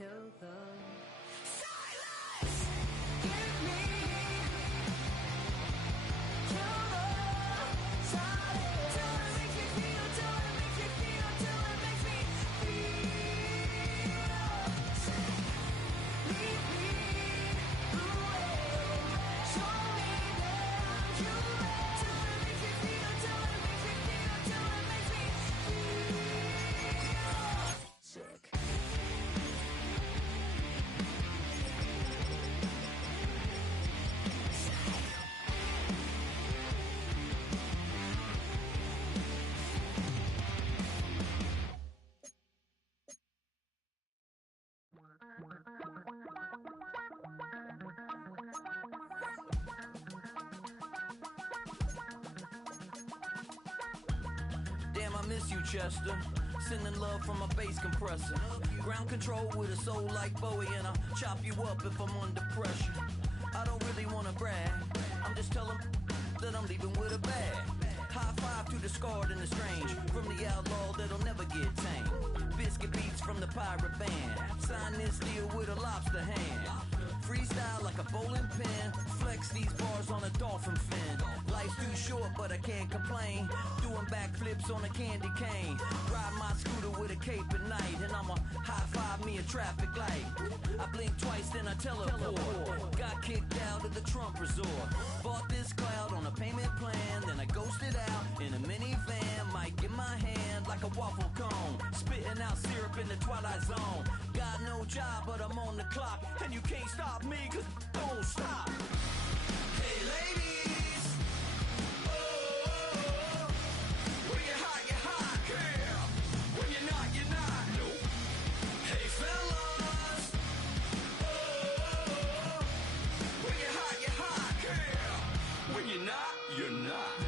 kill them. Damn, I miss you, Chester. Sending love from a bass compressor. Ground control with a soul like Bowie, and I'll chop you up if I'm under pressure. I don't really wanna brag, I'm just telling that I'm leaving with a bag. High five to the scarred and the strange, from the outlaw that'll never get tamed. Biscuit beats from the pirate band, sign this deal with a lobster hand. Freestyle like a bowling pin, flex these bars on a dolphin fin. Life's too short but I can't complain, doing backflips on a candy cane. Ride my scooter with a cape at night, and I'ma high five me a traffic light. I blink twice then I teleport, got kicked out of the Trump resort. Bought this cloud on a payment plan, then I ghosted out in a minivan. Mic in my hand like a waffle cone, spitting out syrup in the twilight zone. Got no job but I'm on the clock, and you can't stop me cause don't stop. Hey ladies, oh, when you're hot, girl. When you're not, nope. Hey fellas, oh, when you're hot, girl. When you're not, you're not.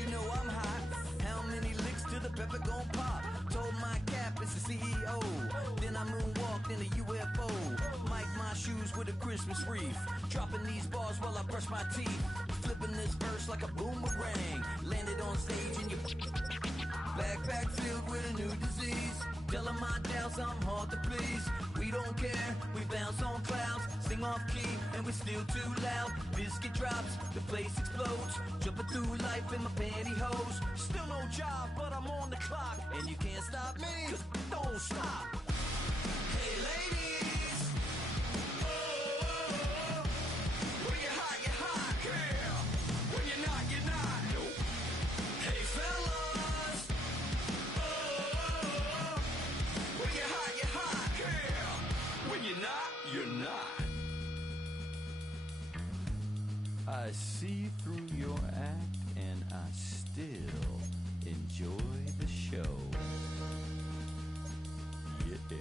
You know I'm hot, how many licks till the pepper gon' pop? Told my cap it's the CEO, then I moonwalked in a UFO. Mic my shoes with a Christmas wreath, dropping these bars while I brush my teeth. Flipping this verse like a boomerang, landed on stage in your backpack filled with a new disease. Telling my doubts I'm hard to please. We don't care, we bounce on clouds, sing off key and we're still too loud. Biscuit drops, the place explodes, jumping through life in my pantyhose. Still no job but I'm on the clock, and you can't stop me cause don't stop. Hey ladies, oh, when you're hot, girl. When you're not, nope. Hey fellas, oh, when you're hot, girl. When you're not, you're not. I see through your act and I still enjoy the show. Yeah.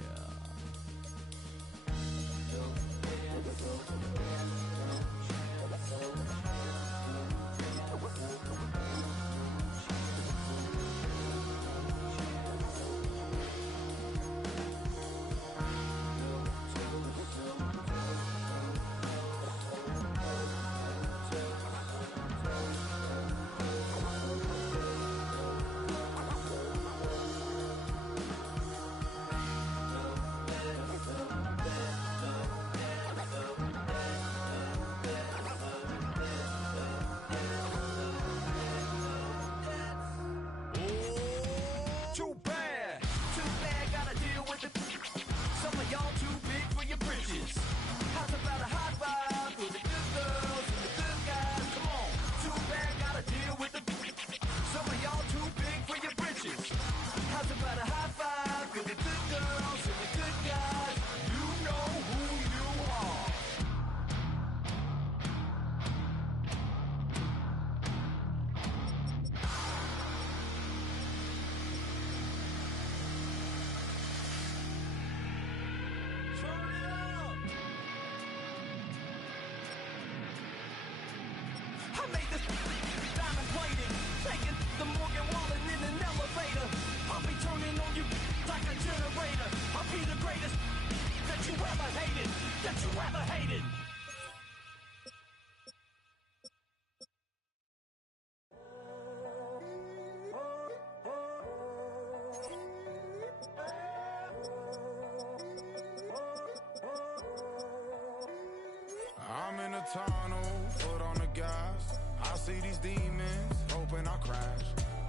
tunnel, foot on the gas. I see these demons, hoping I crash.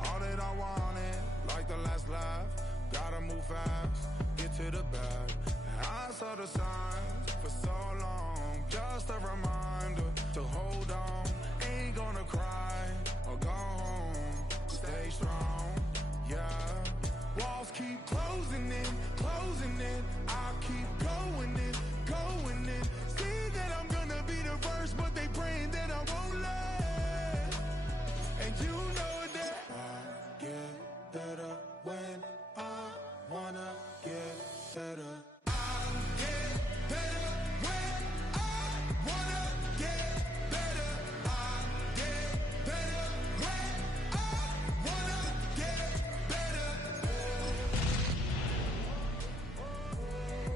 All that I wanted, like the last laugh. Gotta move fast, get to the bag. And I saw the signs for so long. Just a reminder to hold on. Ain't gonna cry or go home. Stay strong, yeah. Walls keep closing in, closing in. I keep going in, going in. See that I'm gonna be the first, but they praying that I won't let. And you know that I get better when I wanna get better. I get better when I wanna get better. I get better when I wanna get better.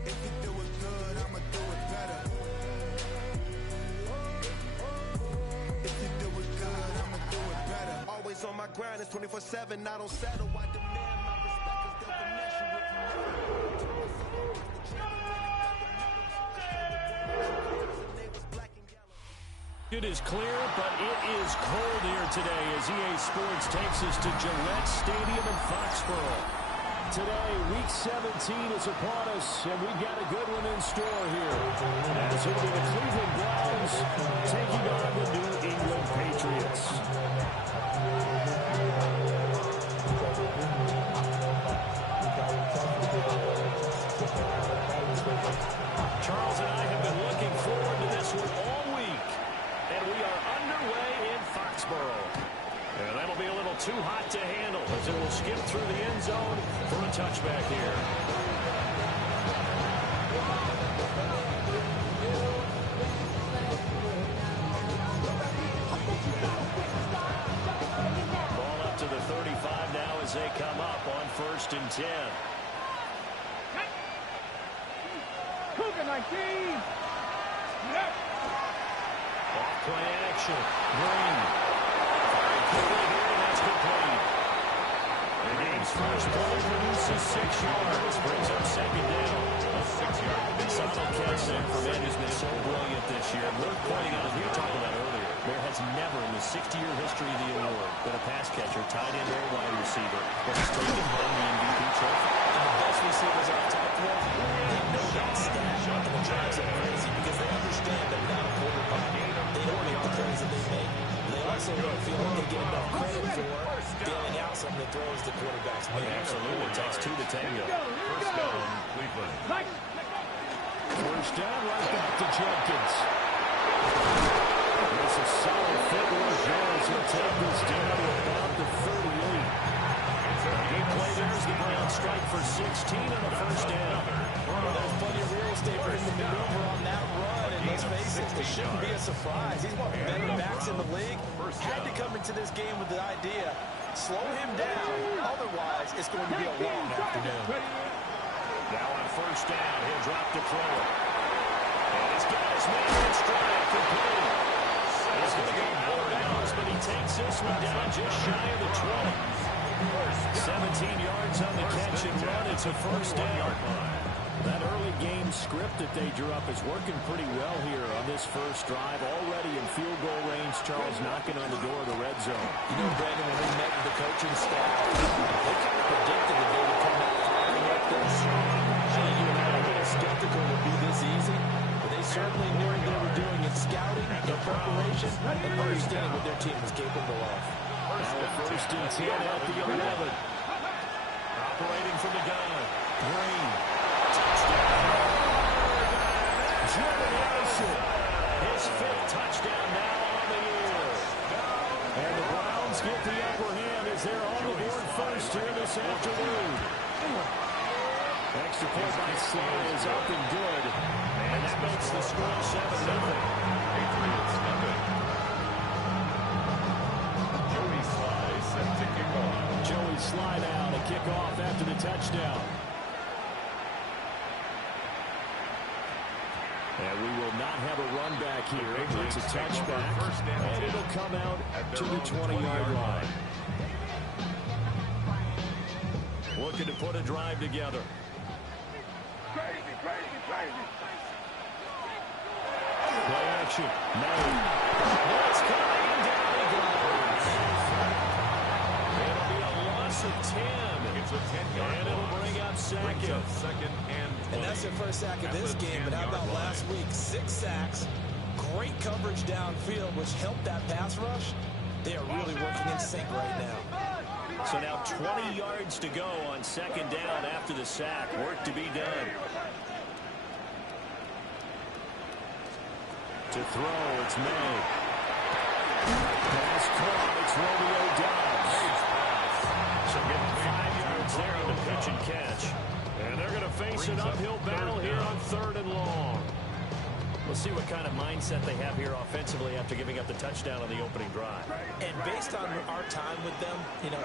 If you do it good, I'ma do it better. If you do it good, I'ma do it better. Always on my grind, it's 24/7, I don't settle. I demand my respect, 'cause they'll connection with It is clear, but it is cold here today as EA Sports takes us to Gillette Stadium in Foxborough. Today, Week 17 is upon us, and we've got a good one in store here. As it'll be the Cleveland Browns taking on the New England Patriots. Charles and I have been looking forward to this one all week, and we are underway in Foxborough. And that'll be a little too hot to handle as it will skip through the end zone for a touchback here. Ball up to the 35 now as they come up on 1st and 10. Off-play action. Green. Fired quickly here, and that's complete. The game's first play produces 6 yards. Brings up 2nd down. A 6-yard. Gonzalo Kenson for man who's been so brilliant this year. Worth pointing out, as we were talking about earlier, there has never in the 60-year history of the award been a pass catcher, tight end, or wide receiver that has taken home the MVP trophy. And the best receivers are top 12. They know that stat, and it drives them crazy because they understand that without a quarterback, they don't make the plays that they make. They also don't feel like they get enough credit for bailing out some of the throws the quarterbacks make. Absolutely. It takes 2 to tango. First down, Cleveland. First down, right back to Jenkins. There's a solid footwork there as he'll take this down to about the 38. Big play there as the Browns strike for 16 on the first down. Well, there's plenty of real estate for him to maneuver on that run, and let's face it, it shouldn't be a surprise. He's one of the better backs in the league. Had to come into this game with the idea, slow him down, otherwise it's going to be a long afternoon. Now on first down, he'll drop to throw it. And he's got his man in stride, complete. He's going to go out of bounds, but he takes this one down just shy of the 20. 17 yards on the catch and run. It's a first down. That early game script that they drew up is working pretty well here on this first drive. Already in field goal range, Charles knocking on the door of the red zone. You know, Brandon, when we met with the coaching staff, they kind of predicted that they would come out firing like this. I think you and I are a little skeptical it would be this easy, but they certainly knew what they were doing in scouting, in preparation, and understanding what their team was capable of. Now first and 10 at the 11. Operating from the gun. Green. Touchdown. Jordan Nelson. His 5th touchdown now on the year. And the Browns get the upper hand as they're on the board first here this afternoon. Extra point by Sly is up and good. And that makes the score 7-0. Patriots nothing. Joey Sly now to kick off after the touchdown. And we will not have a run back here. It's a touchback, and it'll come out to the 20-yard line. Looking to put a drive together. Play direction. It's coming, and down he goes. It'll be a loss of 10. It's a 10-yard And it'll bring up second. Second and 20. And that's their first sack of this game. But how about last week? 6 sacks, great coverage downfield, which helped that pass rush. They are really working in sync right now. So now 20 yards to go on second down after the sack. Work to be done. To throw, it's May. Pass caught, it's Romeo Doubs. So getting 5 yards there on the pitch and catch. And they're going to face an uphill battle here on 3rd and long. We'll see what kind of mindset they have here offensively after giving up the touchdown on the opening drive. And based on our time with them,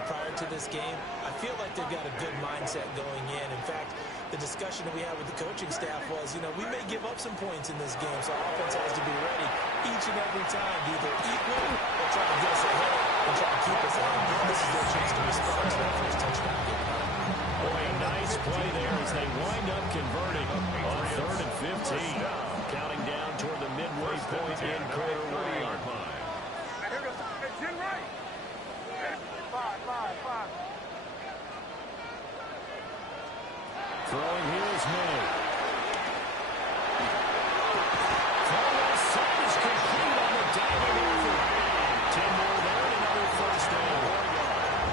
prior to this game, I feel like they've got a good mindset going in. In fact, the discussion that we had with the coaching staff was, we may give up some points in this game, so our offense has to be ready each and every time to either equal or try to get us ahead and try to keep us ahead. This is their chance to respond to that first touchdown game. Boy, a nice play there as they wind up converting on 3rd and 15. Counting down toward the midway point in quarter 1. Throwing here is May. Throw side is complete on the diving effort. 10 more there and another first down.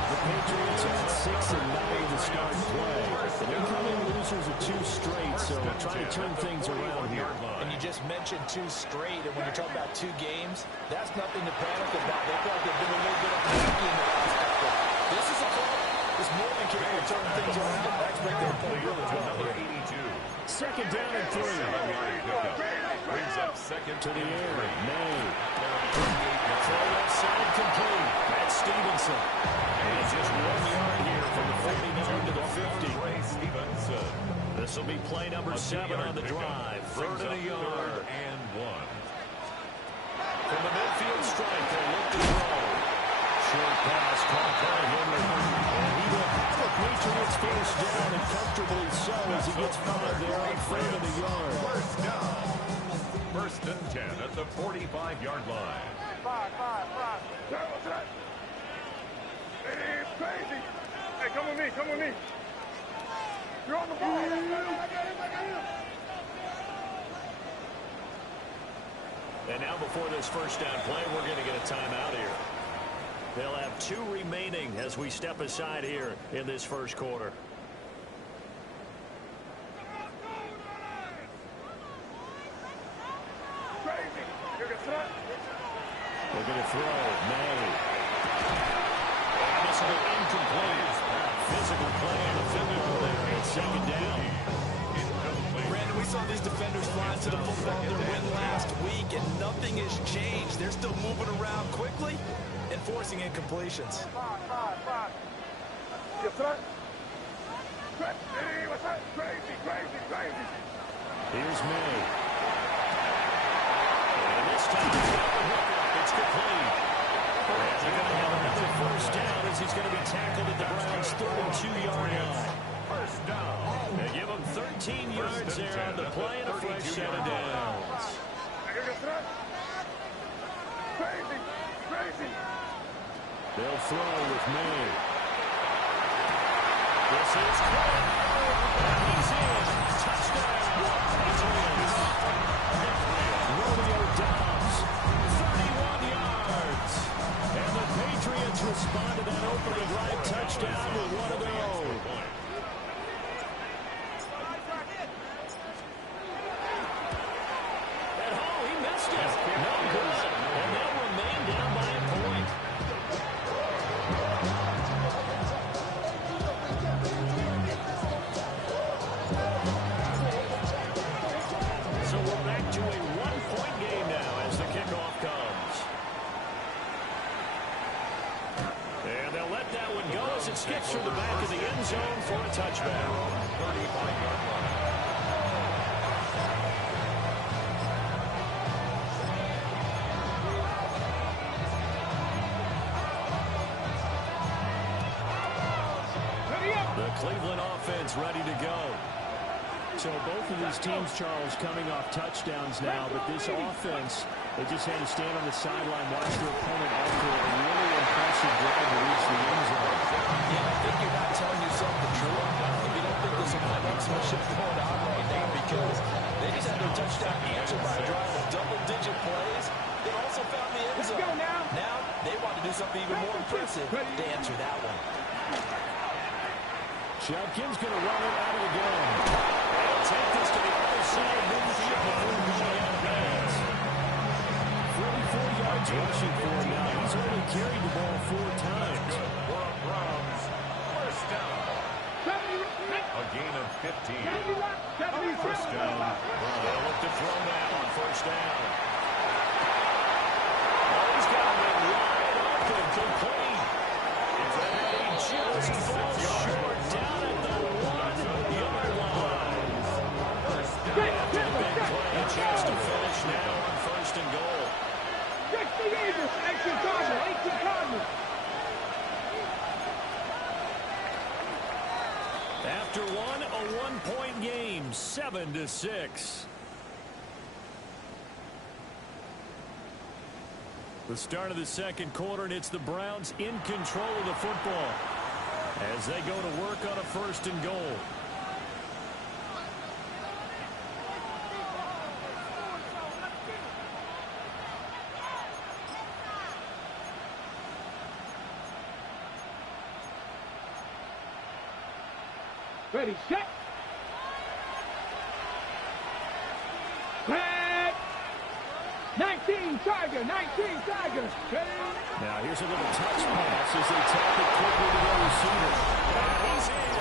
The Patriots had 6 and 9 to start play. They're coming losers of 2 straight, so trying to turn things around here. And you just mentioned 2 straight, and when you talk about 2 games, that's nothing to panic about. They feel like they've been a little bit unhappy in the last couple. This is a call. It's more than capable of turning things around. I expect them to play really well here. 2nd down and 3. Brings up second To the air. May. Throw left side complete. That's Stevenson. And just 1 yard here from the 49 to the 50. Stevenson. This will be play number 7 on the drive. 3rd and a yard. And 1. From the midfield strike, they look to throw. Short pass caught by Henry. And he will have the Patriots first down, and comfortably so as he gets 5 there on 3rd of the yard. First down. 1st and 10 at the 45-yard line. 5. Hey, it's crazy. Hey, come with me. You're on the ball. I got him. And now before this first down play, we're going to get a timeout here. They'll have 2 remaining as we step aside here in this first quarter. They're going to throw. May. And this will be incomplete. Physical play on the field there. It's 2nd down. Brandon, we saw these defenders flying to the football their win last week, and nothing has changed. They're still moving around quickly and forcing incompletions. 5. Hey, what's that? Crazy. Here's May. And this time it's complete. And they're going to have another first down as he's going to be tackled at the Browns' 32-yard line. First down. They give him 13 yards there on the play and a fresh set of downs. Crazy. They'll throw with May. This is caught. And he's in. Touchdown. Patriots. Romeo Doubs. 31 yards. And the Patriots respond to that opening drive touchdown with one of their own. At home, he missed it. No good. And they'll remain down by a point. So we're back to a 1-point game now as the kickoff comes. And they'll let that one go as it skips through the back of the end zone for a touchback. 35-yard line. The Cleveland offense ready to go. So both of these teams, Charles, coming off touchdowns now, but this offense, they just had to stand on the sideline, watch their opponent after a really impressive drive to reach the end zone. Yeah, I think you're not telling yourself the truth if you don't think there's some extra going on right now, because they just had their touchdown answered by a drive of double-digit plays. They also found the end zone. Now they want to do something even more impressive to answer that one. Judkins going to run it out of the gun. They'll take this to the other side of midfield before going out of bounds. 44 yards rushing for him now. He's only carried the ball 4 times. Browns, first down. A gain of 15. First down. They'll look to throw now on first down. Oh, he's got him wide open, complete. He just falls short down at the 1-yard line. After the big play, a chance to finish now on first and goal. After one, a 1-point game, 7-6. The start of the second quarter, and it's the Browns in control of the football as they go to work on a first and goal. Ready, set. Back. 19 Tiger. Now here's a little touch pass as they tap it quickly to their receiver. And he's in.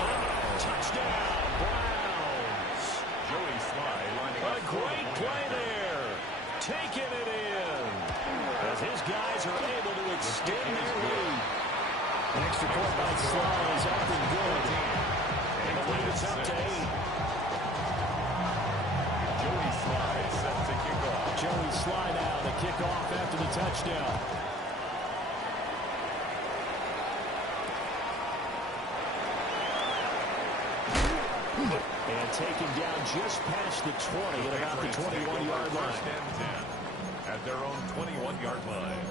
Touchdown, Browns. Joey Sly lining up. A great play there. Taking it in. As his guys are able to extend their lead. An extra point by Sly is up and good. And the lead is up to 8. Joey Sly set to kick off. Joey Sly now to kick off after the touchdown. And taken down just past the 20 at about the 21-yard line. First and 10 at their own 21-yard line.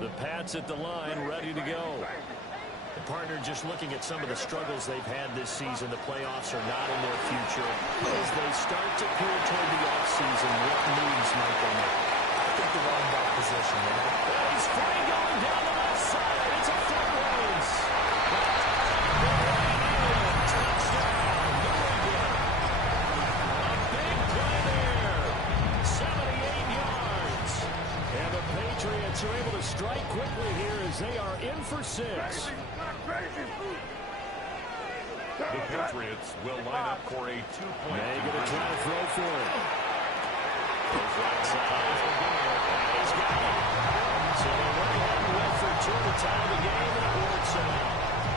The Pats at the line, ready to go. The partner just looking at some of the struggles they've had this season. The playoffs are not in their future. As they start to peer toward the offseason, what moves might they make? I think the running back position, man. He's free going down the left side. It's a foot race. Touchdown, New England. A big play there. 78 yards. And the Patriots are able to strike quickly here as they are in for 6. The Patriots will line up for a 2-point. They're going to try to throw for it. Right side. He's got it. So they're running out and went for 2 to tie the game, and it works out.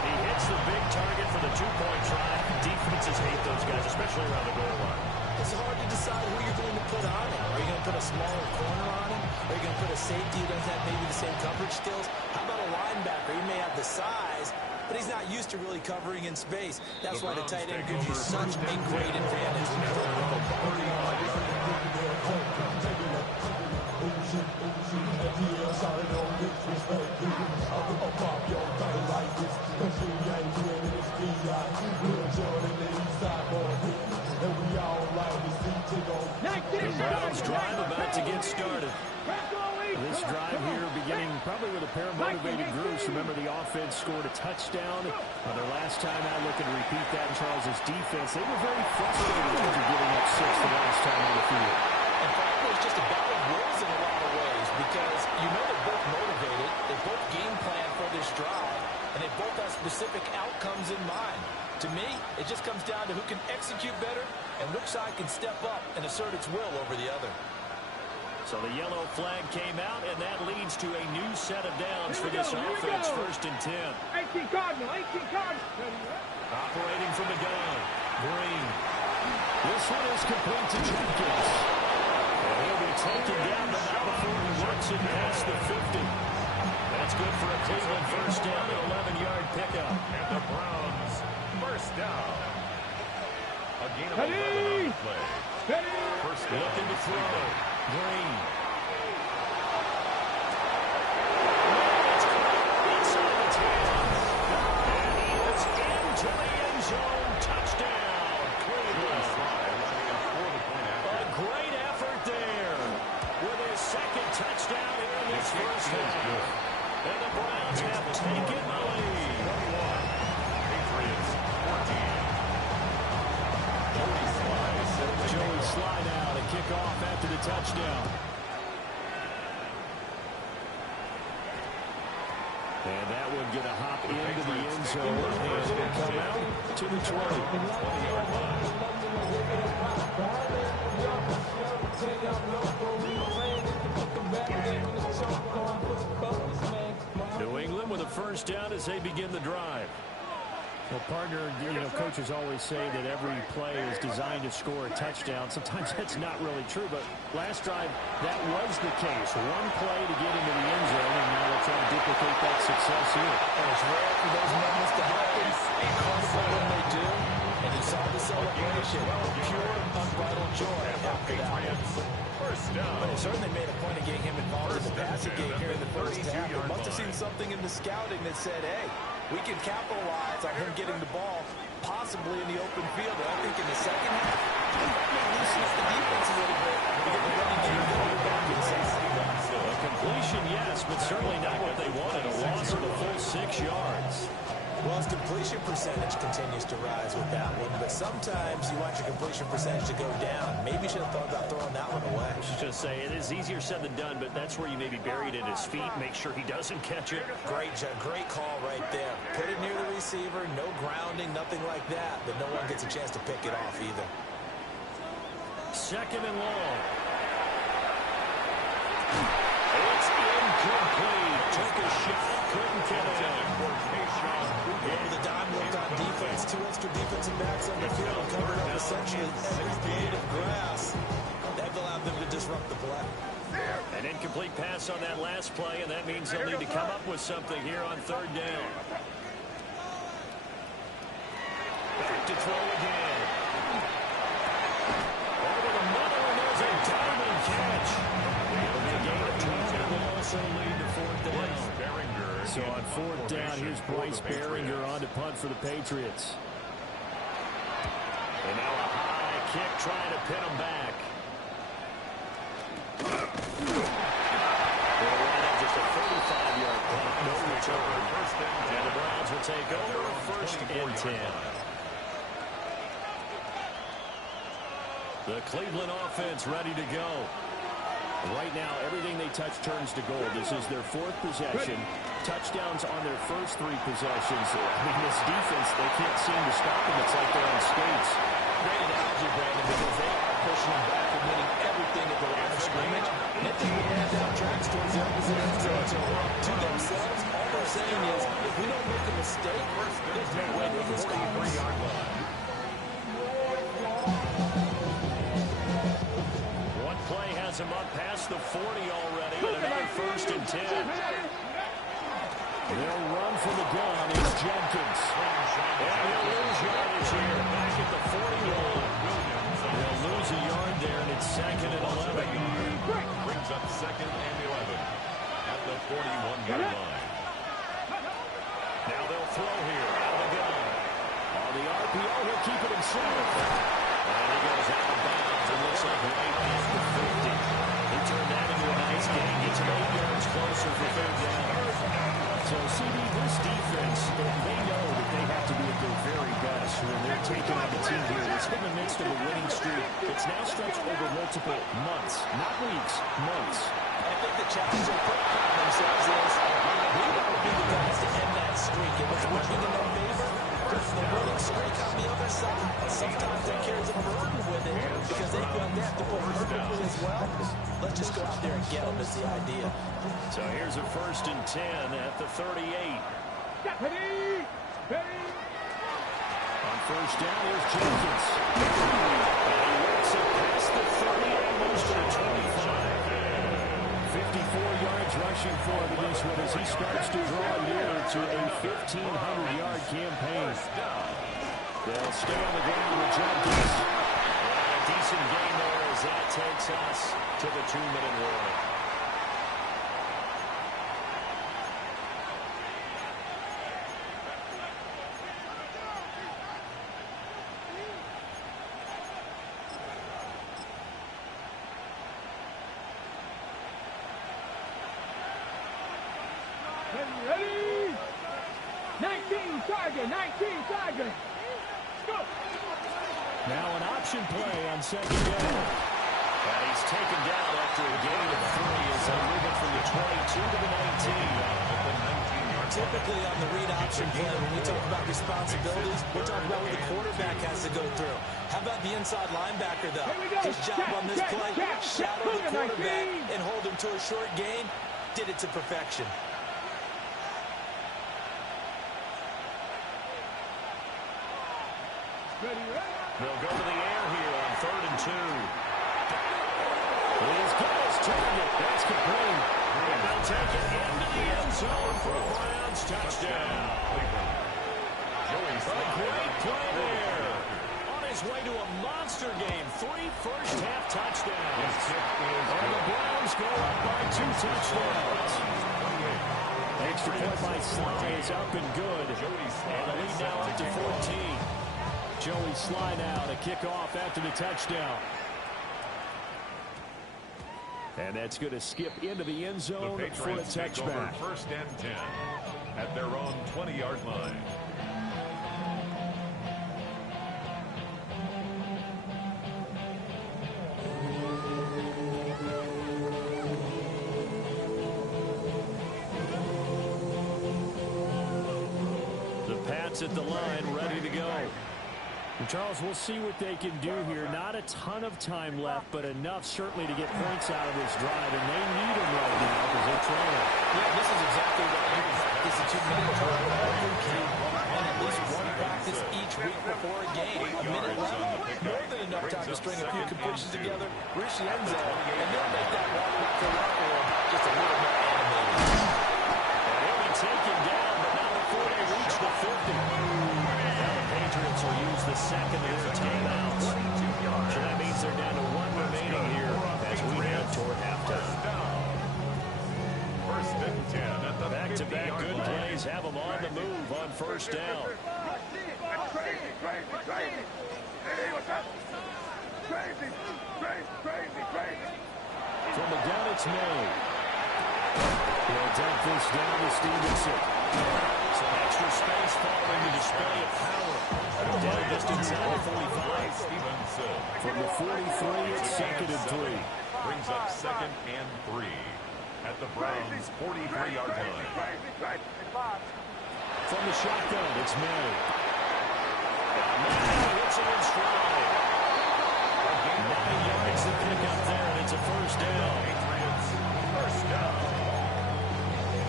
He hits the big target for the 2-point try. Defenses hate those guys, especially around the goal line. It's hard to decide who you're going to put on him. Are you going to put a smaller corner on him? Are you going to put a safety who doesn't have maybe the same coverage skills? How about a linebacker? He may have the size, but he's not used to really covering in space. That's why the tight end gives you such a great advantage when you're throwing the football. The Browns drive about to get started. This drive here beginning probably with a pair of motivated groups. Remember, the offense scored a touchdown their last time out. Looking to repeat that in Charles's defense. They were very frustrated after giving up 6 the last time on the field. And frankly, it's just a battle of wills in a lot of ways, because you know they're both motivated, they both game plan for this drive, and they both have specific outcomes in mind. To me, it just comes down to who can execute better and which side can step up and assert its will over the other. So the yellow flag came out, and that leads to a new set of downs for this offense. First and 10. 18 Cardinal. Operating from the gun, Green. This one is complete to Judkins. And he'll be taken down, but not before he works it past the 50. And That's good for a Cleveland first down, an 11-yard pickup. And the Browns first down. A gain of 11 on the play. First down. Looking to throw. Green. Inside the 10. And he is into the end zone. Touchdown, Cleveland. A great effort there with his second touchdown here in this first half. And the Browns have taken the lead. 21. Patriots 14. Joey Sly now to kick off after the touchdown. And that one going to hop into the end zone and come out to the 20. 20-yard line. New England with a first down as they begin the drive. Well, partner, coaches always say that every play is designed to score a touchdown. Sometimes that's not really true, but last drive, that was the case. One play to get into the end zone, and now they're trying to duplicate that success here. And it's rare for those moments to happen. Incredible when they do. And you saw the celebration. Pure, unbridled joy after that. First down. But it certainly made a point of getting him involved in the passing game here in the first half. They must have seen something in the scouting that said, hey, we can capitalize on him getting the ball possibly in the open field. And I think in the second half, he may loosen up the defense a little bit to get the running game going back in sync. A completion, yes, but certainly not what they wanted. A loss of a full 6 yards. Well, his completion percentage continues to rise with that one, but sometimes you want your completion percentage to go down. Maybe you should have thought about throwing that one away. I was just say, it is easier said than done, but that's where you maybe buried at his feet. Make sure he doesn't catch it. Great call right there. Put it near the receiver, no grounding, nothing like that, but no one gets a chance to pick it off either. Second and long. It's incomplete. Took a shot, couldn't get it in. Over the dime look on defense. 2 extra defensive backs on the field and covered up essentially every blade of grass. That allowed them to disrupt the play. An incomplete pass on that last play, and that means they'll need to come up with something here on third down. Back to throw again. Over the middle, and there's a diamond catch. It'll be a gain of 2, and will also lead to fourth down. So on fourth down, here's Bryce Baringer on to punt for the Patriots. And now a high kick trying to pin him back. They'll run out just a 35-yard punt, no return. And the Browns will take over first and 10. The Cleveland offense ready to go. Right now, everything they touch turns to gold. This is their fourth possession. Touchdowns on their first 3 possessions. I mean, this defense, they can't seem to stop them. It's like they're on skates. Great analogy, Brandon, because they are pushing them back and winning everything at the line of scrimmage. And if they can have down tracks towards the opposite end zone. So to themselves, all they're saying is, if we don't make a mistake, there's no way they can stop us. One play has him up past the 40 already, and another first and 10. They'll run for the gun. It's Jenkins. And he'll lose yardage here, back at the 41. They'll lose a yard there, and it's second and 11. Brings up second and 11 at the 41-yard line. Now they'll throw here, out of the gun. On the RPO, he'll keep it himself. And he goes out of bounds, and looks like right at the 50. He turned that into a nice gain. Gets him 8 yards closer for third down. So, CD, this defense, they know that they have to be at their very best when they're taking on the team here. It's in the midst of a winning streak. It's now stretched over multiple months, not weeks, months. I think the challenge they put upon themselves is, we want to be the guys to end that streak. It was working in their favor. The winning streak on the other side. Sometimes that carries a burden with it because they feel they have to put perfectly as well. Let's just go out there and get them is the idea. So here's a first and 10 at the 38. On first down, here's Jenkins. And he works it past the 30, almost to the 25. 54 yards rushing wishing for in this one as he starts to draw near to a 1,500-yard campaign. They'll stay on the ground with John Gase. A decent game there as that takes us to the 2-minute warning. Ready? 19 Tigers. Go. Now an option play on second down. And he's taken down after a gain of 3 as they move it from the 22 to the 19. Typically on the read option play, when we talk about responsibilities, we're talking about what the quarterback has to go through. How about the inside linebacker, though? His job on this play, shadow the quarterback and hold him to a short gain. Did it to perfection. They'll go to the air here on 3rd and 2. He's got his target. That's complete. And they'll take it into the end zone for a Browns touchdown. A great play there. On his way to a monster game. 3 first-half touchdowns. And the Browns go up by 2 touchdowns. Extra point by Sly is up and good. And the lead now up to 14. Joey Sly now to kick off after the touchdown. And that's going to skip into the end zone for a touchback. 1st and 10 at their own 20-yard line. The Pats at the line, ready to go. And Charles, we'll see what they can do here. Not a ton of time left, but enough certainly to get points out of this drive, and they need them right now because they're trailing. Yeah, this is exactly what I mean. This is a 2-minute drive. Every camp on at least one practice each week before a game. A minute left, more than enough time to string a few completions together, reach the end zone, and they'll make that walk back to the locker room just a little more animated. And he'll be taken down, but not before they reach the 50. Patriots will use the second of their timeouts. So that means they're down to 1 remaining here as we head toward halftime. Back-to-back good plays have them on the move on 1st down. From the gun, it's May. He'll take this down to Stevenson. Some extra space following the display of power. Down just inside the 45. From the 43, it's 2nd and 3. Brings up 2nd and 3 at the Browns' 43-yard line. From the shotgun, it's May. Now hits it in stride. 9 yards to pick up there, and it's a 1st down. Patriots, 1st down.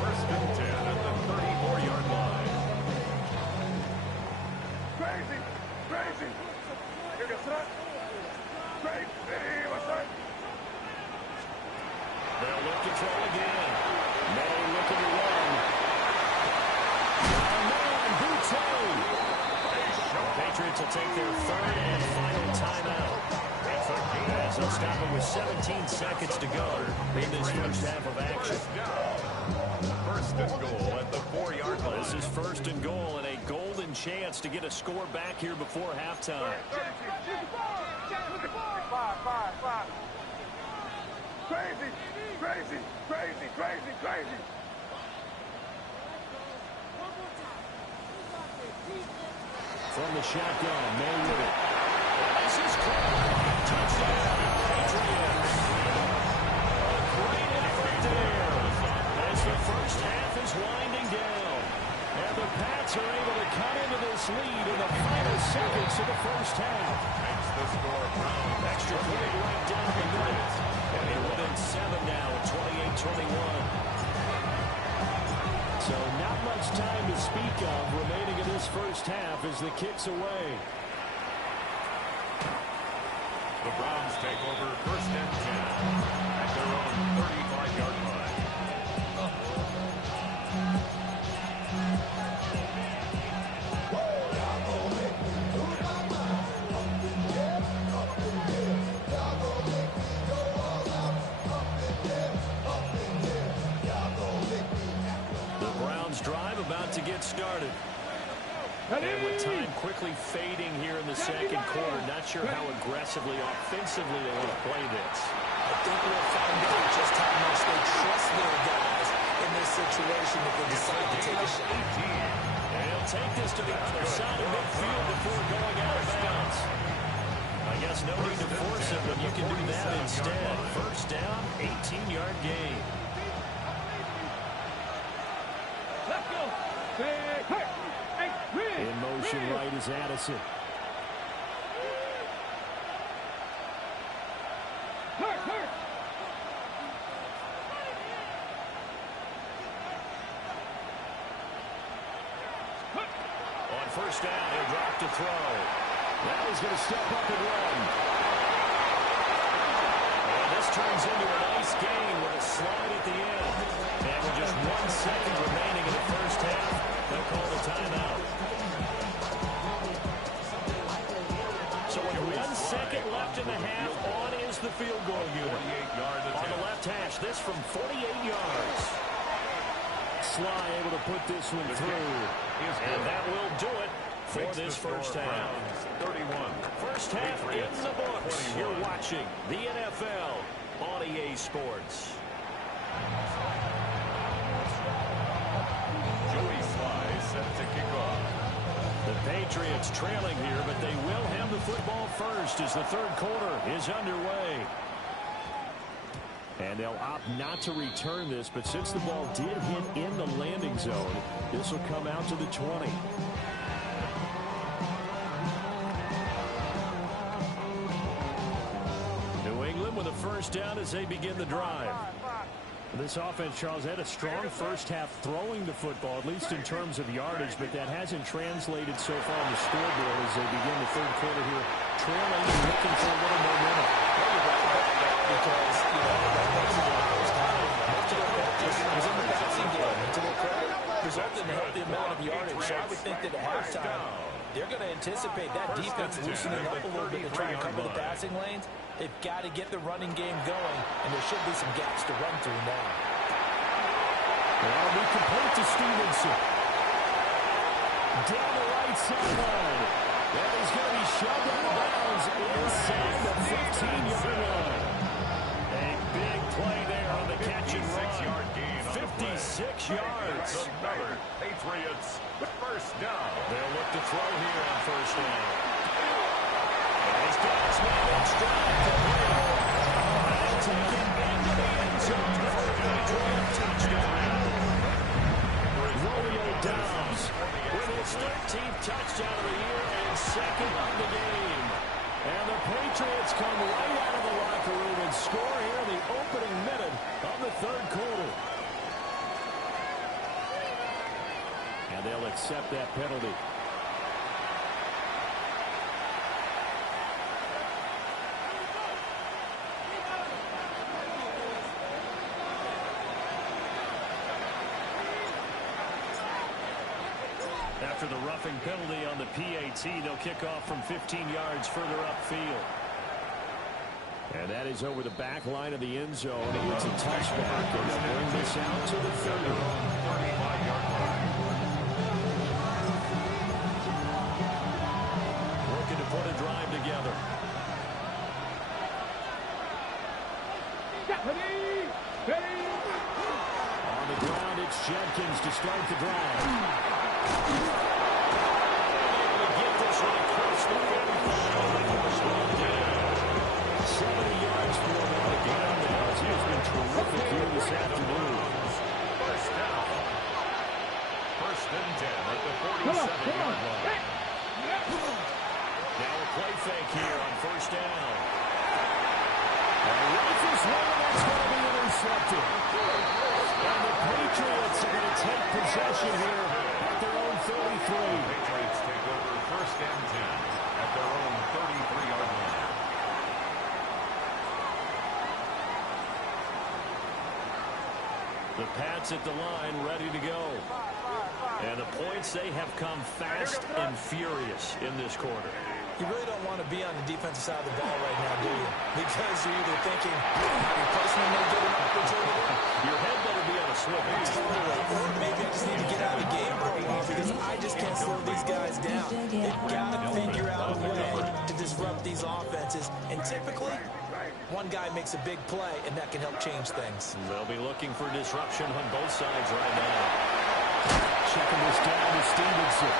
1st and 10 at the 34-yard line. Crazy. Here goes son. Crazy, what's up? They'll look to throw again. May looking to run. Man, Boutte. Patriots will take their 3rd and final timeout. As they'll stop it with 17 seconds to go in this first half of action. 1st and goal at the 4-yard line. This is 1st and goal and a golden chance to get a score back here before halftime. Five. Crazy. From the shotgun, May with it. This is caught. Touchdown, Patriots. A great effort there as the first half is winding down. And the Pats are able to cut into this lead in the final seconds of the first half. Makes the score Browns. Extra point right down the middle. And they're within 7 now at 28-21. So not much time to speak of remaining in this first half as the kick's away. The Browns take over 1st and 10 at their own 35-yard line. to get started. And with time quickly fading here in the second quarter, not sure how aggressively, offensively they want to play this. I think we'll find out just how much they trust their guys in this situation if they decide to take a shot. And he'll take this to the other side of midfield before going out of bounds. I guess no need to force it when you can do that instead. First down, 18-yard gain. Let's go. In motion right is Addison. On first down, he'll drop to throw. Now he's going to step up and run. And this turns into a nice gain with a slide at the end. And with just 1 second remaining in the first half, they'll call the timeout. So with 1 second left in the half, on is the field goal unit. On the left hash, this from 48 yards. Sly able to put this one through. And that will do it for this first half. 31. First half in the books. You're watching the NFL on EA Sports. Joey Sly set to kick off. The Patriots trailing here, but they will have the football first as the third quarter is underway. And they'll opt not to return this, but since the ball did hit in the landing zone, this will come out to the 20. New England with a first down as they begin the drive. This offense, Charles, had a strong first half throwing the football, at least in terms of yardage, but that hasn't translated so far on the scoreboard as they begin the third quarter here, trailing and looking for a little momentum. Because, you know, most of their focus was in the passing game. And to their credit, resulted in a healthy amount of yardage. So I would think that at halftime, they're going to anticipate that defense loosening up a little bit to try and cover the passing lanes. They've got to get the running game going, and there should be some gaps to run through now. That'll be complete to Stevenson. Down the right sideline. And he's going to be shoved out of bounds inside the 15-yard line. A big play there on the catch and run. 56-yard gain on 56 yards. Another Patriots first down. They'll look to throw here on first down. And he's got his man in stride. And taken into the end zone for a Patriot touchdown. Romeo Doubs with his 13th touchdown of the year and second of the game. And the Patriots come right out of the locker room and score here in the opening minute of the third quarter. And they'll accept that penalty. After the roughing penalty on the PAT, they'll kick off from 15 yards further upfield. And that is over the back line of the end zone. It's a touchback, and they'll bring this out to the 30. 35-yard line. Looking to put a drive together. On the ground, it's Jenkins to start the drive. Get this one across the 70 yards for him on the ground now as he has been terrific here this afternoon. First down. First and 10 at the 47-yard line. Now a play fake here on first down. And rifles one, and that's going to be intercepted. And the Patriots are going to take possession here at their own 33. Patriots take over first and 10 at their own 33-yard line. The Pats at the line, ready to go. And the points, they have come fast and furious in this quarter. You really don't want to be on the defensive side of the ball right now, do you? Because you're either thinking, my replacement may get an opportunity. Your head better be on a swivel. Totally. Or maybe I just need to get out of the game for a while. just can't slow these guys down. They've got to figure out a way to disrupt these offenses. And typically, one guy makes a big play, and that can help change things. They'll be looking for disruption on both sides right now. Checking this down to Stevenson.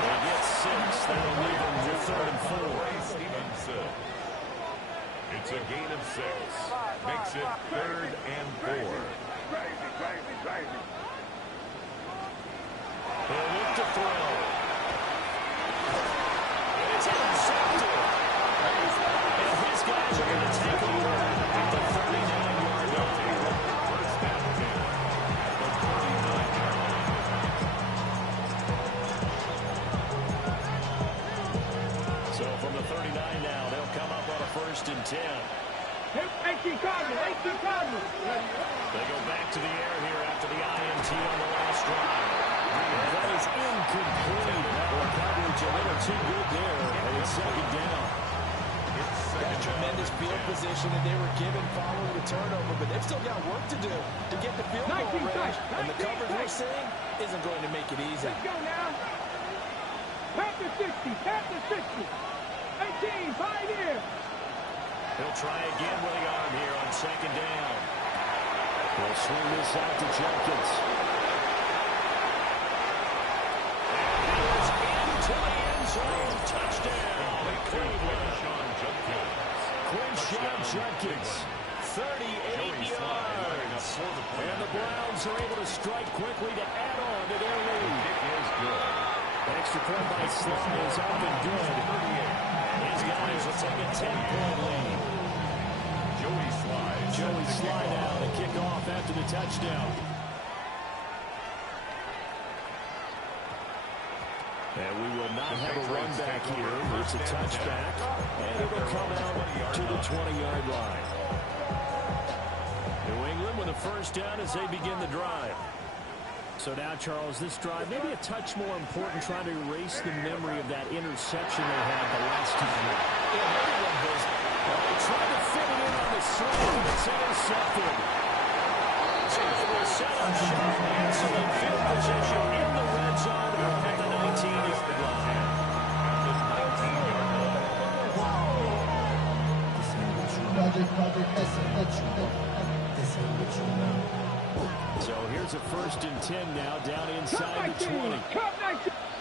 They get 6. That'll leave them with 3rd and 4. Stevenson. It's a gain of 6. Makes it 3rd and 4. Crazy. They'll look to throw. And it's intercepted. And his guys are going to take over at the 39-yard line. First down 10 at the 39-yard line. So from the 39 now, they'll come up on a 1st and 10. Hey, Cardinal. They go back to the air here after the INT on the last drive. That is incomplete. Coverage a little too good there, and it's 2nd down. Got a tremendous field position that they were given following the turnover, but they've still got work to do to get the field goal range, and the coverage we're seeing isn't going to make it easy. Let's go now. Tap the 60. 18, Pioneer. He'll try again with the arm here on 2nd down. They'll swing this out to Jenkins. Into the end zone. Touchdown, Cleveland. Quinshon Judkins, 38 yards. And the Browns are able to strike quickly to add on to their lead. It is good. Extra point by Slye is up and good. His guys will take a 10-point lead. Joey Slye now to kick off after the touchdown. And we will not have a run back here. It's a touchback, and it will come out to the 20-yard line. New England with a 1st down as they begin the drive. So now, Charles, this drive maybe a touch more important, trying to erase the memory of that interception they had the last time. They tried to fit it in on the slant, and it's intercepted. So we're set up short. Excellent field position in the red zone at the 19-yard line. So here's a 1st and 10 now, down inside the 20.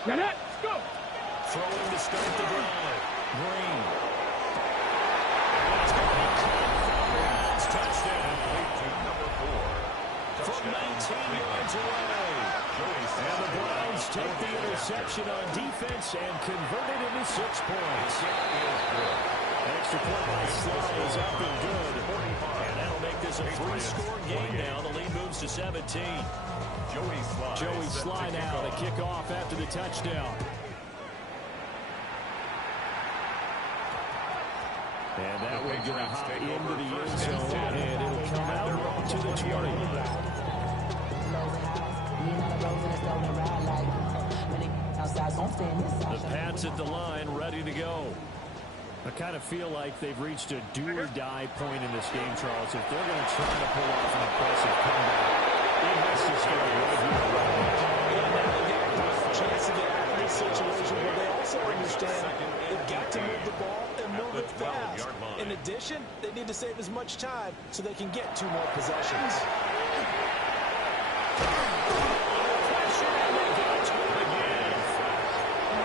Let's go. Throwing to start the drive. Green. Touchdown. Number 4. From 19 yards away. And the Browns take the interception on defense and convert it into 6 points. Extra point by Slye is up and good. And that'll make this a 3-score game now. The lead moves to 17. Joey Slye now to kick off after the touchdown. And that one going to hop into the end zone, and it'll come out to the 20. The Pats at the line, ready to go. I kind of feel like they've reached a do-or-die point in this game, Charles. If they're going to try to pull off an impressive comeback, it has to start right here. Chance to get out of this situation, but they also understand they've got to move the ball and move it fast. In addition, they need to save as much time so they can get 2 more possessions.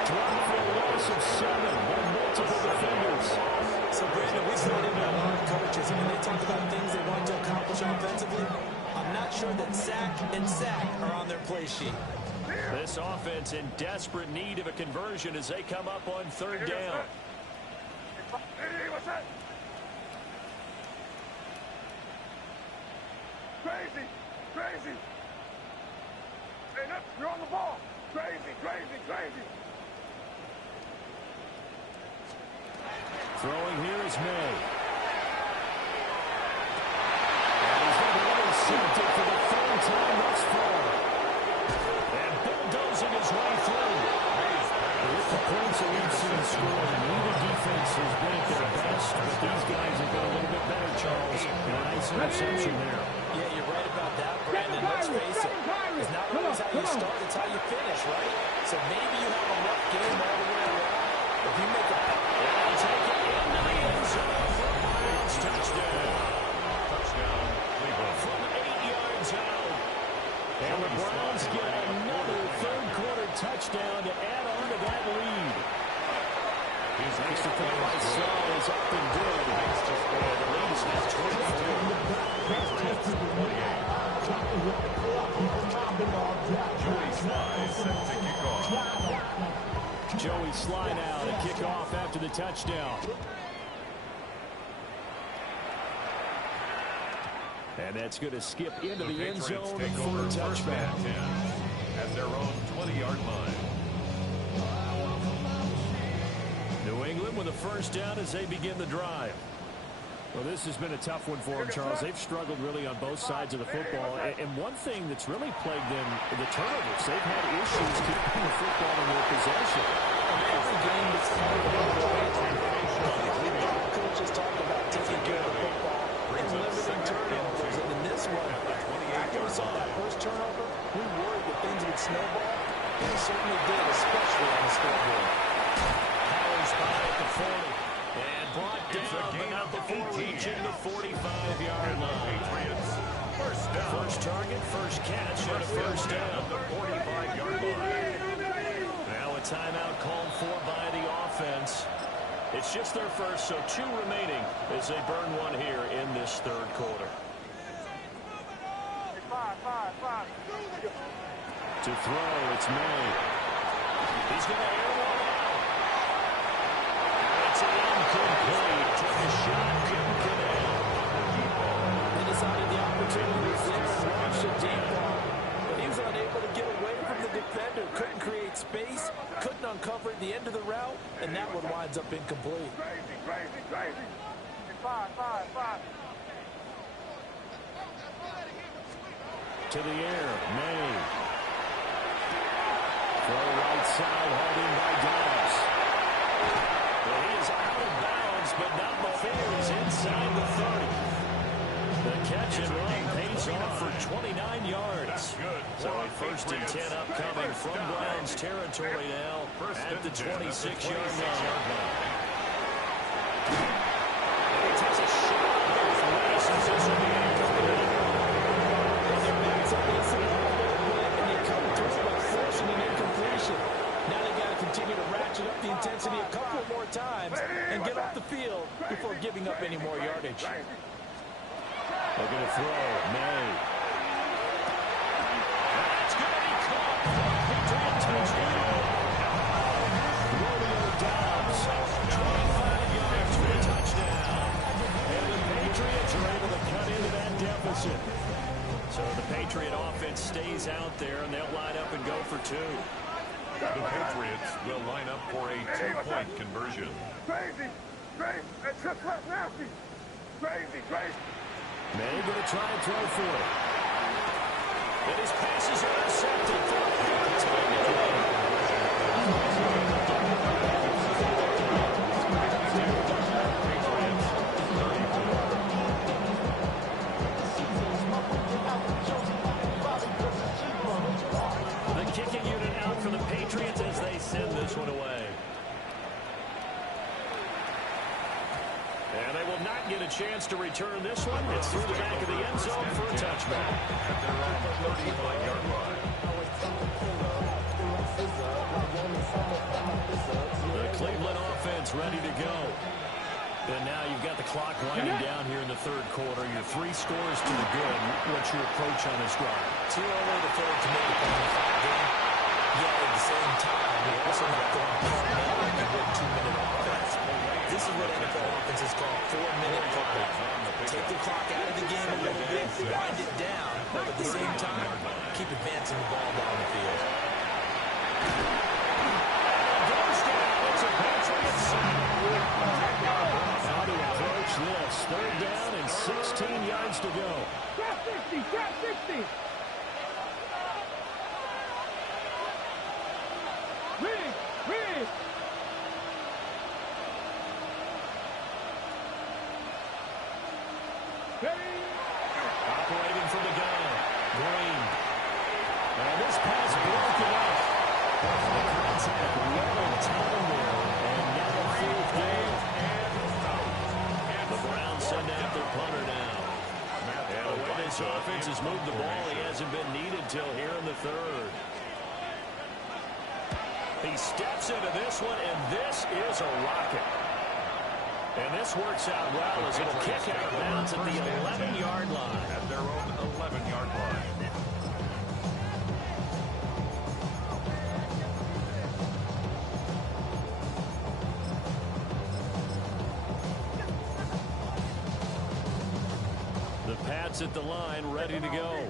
Dropped for a loss of 7 by multiple defenders. So, Brandon, we've heard in a lot of coaches, and when they talk about things they want to accomplish offensively, I'm not sure that sack and sack are on their play sheet. This offense in desperate need of a conversion as they come up on 3rd down. Hey, what's that? Crazy. Hey, you're on the ball. Crazy. Throwing here is May. And he's going to intercepted for the 3rd time thus far. And bulldozing his way through. With the points that we've seen scored, neither defense has been at their best, but these guys have been a little bit better, Charles. And a nice interception there. Yeah, you're right about that, Brandon. Let's face it. It's not always how you start, it's how you finish, right? So maybe you have a rough game all the way around. If you make a they'll take it into the end zone for a Browns touchdown. Touchdown, Cleveland. From 8 yards out. And the Browns get another third-quarter touchdown to add on to that lead. His Extra point by Slow is up and good. The lead is now 22. Joey Sly now to kick off after the touchdown. And that's going to skip into the end zone for a touchback. At their own 20-yard line. New England with a first down as they begin the drive. Well, this has been a tough one for them, Charles. They've struggled really on both sides of the football. And one thing that's really plagued them, the turnovers. They've had issues keeping the football in their possession. Every game that's coaches talk about taking care of the football and limiting turnovers. And in this one, after we saw that first turnover, we worried that things would snowball. And they certainly did, especially on the scoreboard. Powers by at the 40. And brought down, but not before reaching the 45-yard line. First down. First target, first catch, and a first down. The 45-yard line. Now a timeout called for by the offense. It's just their first, so 2 remaining as they burn one here in this third quarter. To throw, it's May. He's going to air one out. It's incomplete. Took a shot, couldn't connect. They decided the opportunity was there and launched a deep ball. But he was unable to get away from the defender. Couldn't create space. Couldn't uncover the end of the route. And that one winds up incomplete. Crazy. 5. To the air, May. Throw right side, hauled in by Dobbs. Well, he is out of bounds, but not before he's inside the 30. The catch and run pays off for 29 yards. So a first and 10 upcoming from Browns territory now at the 26-yard line. He takes a shot both ways. This will be incomplete. Their backs up missing a little bit, and they come through by forcing an incompletion. Now they got to continue to ratchet up the intensity a couple more times and get off the field before giving up any more yardage. They're going to throw. May. That's going to be caught. Patriot touchdown. Romeo Dobbs, 25 yards for a touchdown. And the Patriots are able to cut into that deficit. So the Patriot offense stays out there, and they'll line up and go for 2. The Patriots will line up for a 2-point conversion. Crazy. That's just left nasty. Crazy. May going to try and throw for it. And his passes are intercepted for a touchdown. The kicking unit out for the Patriots as they send this one away. And they will not get a chance to return this one. It's through the back of the end zone for a touchback. At their own 35-yard line. The Cleveland offense ready to go. And now you've got the clock winding down here in the third quarter. You're 3 scores to the good. What's your approach on this drive? Too early to throw it to make it game. Yet at the same time, you're also not going to get 2-minute offense. This is what NFL offenses call 4-minute football. Take the clock out of the game a little bit, wind it down, but at the same time, keep advancing the ball down the field. How to approach this? Third down and 16 yards to go. Drop 60. Read. Operating from the gun. Green. And this pass broken up. The Browns send out their punter now. And the way this offense has moved the ball, he hasn't been needed till here in the third. He steps into this one, and this is a rocket. And this works out well as it'll kick out of bounds at the 11-yard line. At their own 11-yard line. The Pats at the line, ready to go.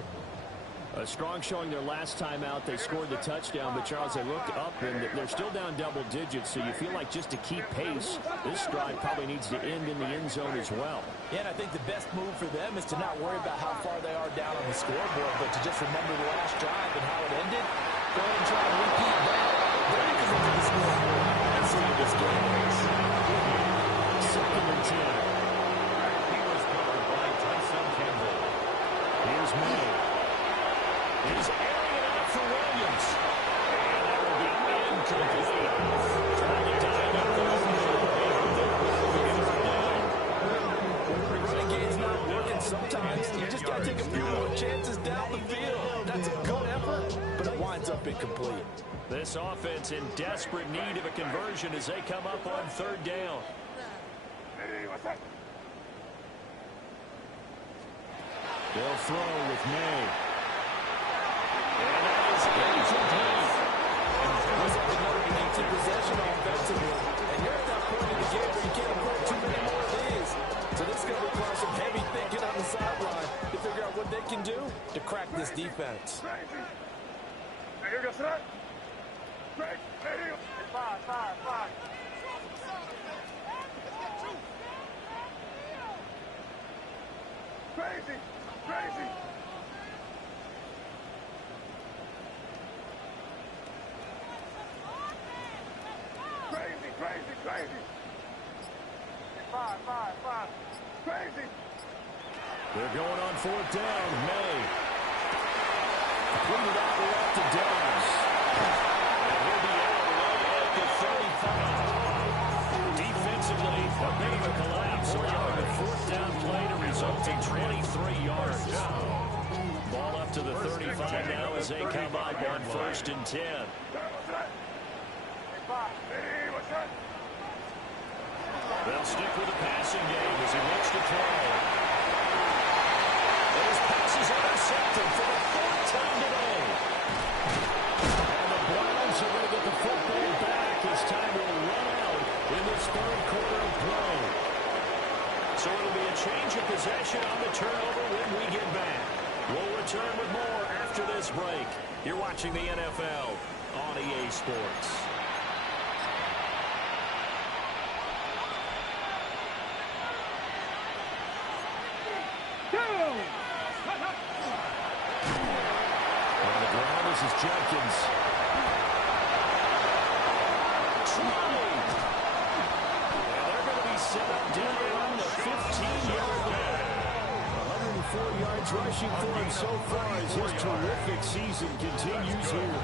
A strong showing their last time out. They scored the touchdown, but Charles, they look up and they're still down double digits, so you feel like just to keep pace, this drive probably needs to end in the end zone as well. Yeah, and I think the best move for them is to not worry about how far they are down on the scoreboard, but to just remember the last drive and how it ended. Go ahead and try to repeat that. Then you can look at the scoreboard and see what this game is. 2nd and 10. He was covered by Tyson Campbell. Here's May. He's airing it out for Williams. And that will be incomplete. Trying to dive up the Running game's not working sometimes. You just got to take a few more chances down the field. That's a good effort, but it winds up incomplete. This offense in desperate need of a conversion as they come up on 3rd down. They'll throw with May. And that is incomplete. Looks like another empty possession offensively. And you're at that point in the game where you can't afford too many more of these. So this is going to require some heavy thinking on the sideline to figure out what they can do to crack this defense. Crazy! Crazy! Crazy, crazy, crazy! Five. Crazy! They're going on 4th down. May. Completed out left to Downs. And he'll be out at the 35. Defensively, a bit of a collapse, allowing the 4th down play to result in 23 yards. Ball up to the 35 now as they come up on 1st and 10. They'll stick with the passing game as he looks to throw. His pass is intercepted for the 4th time today. And the Browns are going to get the football back as time will run out in this 3rd quarter of play. So it'll be a change of possession on the turnover when we get back. We'll return with more after this break. You're watching the NFL on EA Sports. On the ground, this is Jenkins. Trying. And they're going to be set up down on the 15-yard line. 104 yards rushing for him so far as his terrific season continues here.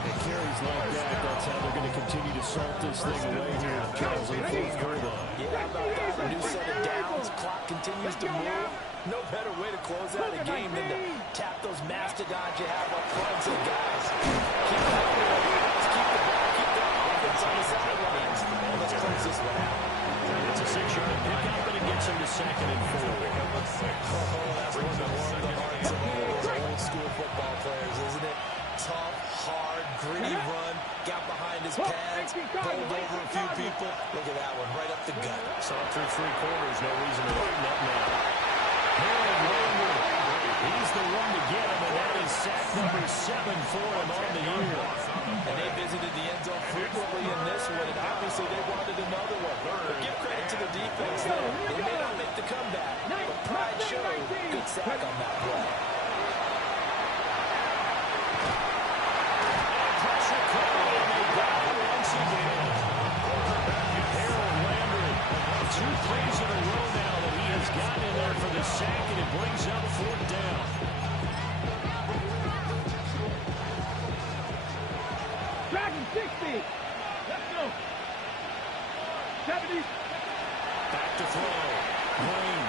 It carries like that. That's how they're going to continue to salt this thing away here, Charles, in the 4th quarter. Yeah, how about that? A new set of downs. Clock continues to move. No better way to close out a game than to tap those mastodons you have up front. So, guys, keep that going. Let's keep the ball, keep the offense on the sidelines. And let's close this one out. It's a 6-yard pickup, and it gets him to 2nd and 4. That's one of the hearts of those old-school football players, isn't it? Tough, hard, gritty run. Got behind his pads, pulled over a few people. Look at that one, right up the gut. Saw it through 3 quarters. No reason to lighten up now. Harold Landry, he's the one to get him, and that is sack number 7 for him on the year. And they visited the end zone frequently in this one, and obviously they wanted another one. But give credit to the defense there. They may not make the comeback, but pride showed. Good sack on that play. Pressure coming, and they got him once again. Harold Landry, 2 plays in a row now that he has gotten in there for the sack, and it brings up 4th down. 60. Let's go. 70. Back to throw. Green.